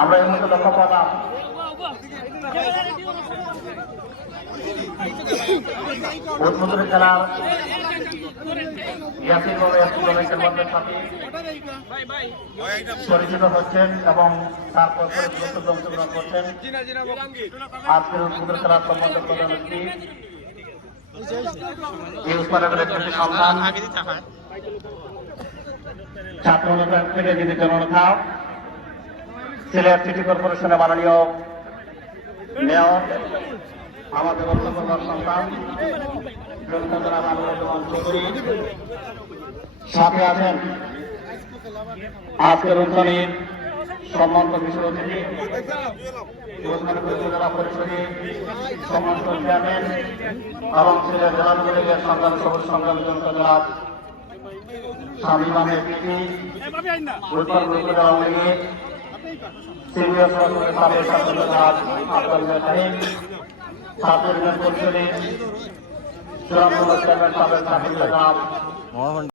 আমরা এই মুহূর্তে লক্ষ্য করলাম উদ্বোধনী খেলার ইয়াসির দলের মধ্যে সাথে পরিচিত হচ্ছেন এবং তারপর অংশগ্রহণ করছেন। আজকের উদ্বোধনী খেলার সম্বন্ধে প্রধান অতিথি এই উৎপাদনের একটি সন্ধান ছাত্র অনুদান থেকে যিনি জননেতা সিলেট সিটি কর্পোরেশনের মাননীয় মেয়র আমাদের অন্যতম সন্তান সাথে আছেন আজকের অনুষ্ঠানের সম্মানিত বিশেষ অতিথি জেলা পরিষদের সম্মানিত চেয়ারম্যান এবং সিলেট জেলা যুবলীগের সংগ্রামী সবুজ সংগ্রামী জনতা জেলা স্বামী মামের পিটি উত্তর পূর্ব আওয়ামী লীগের সিনিয়র সভাপতি সাবেক ছাত্র নেতা আব্দুল সাহেব ছাত্র ইউনিয়ন পরিষদের চূড়ান্ত চেয়ারম্যান সাবেক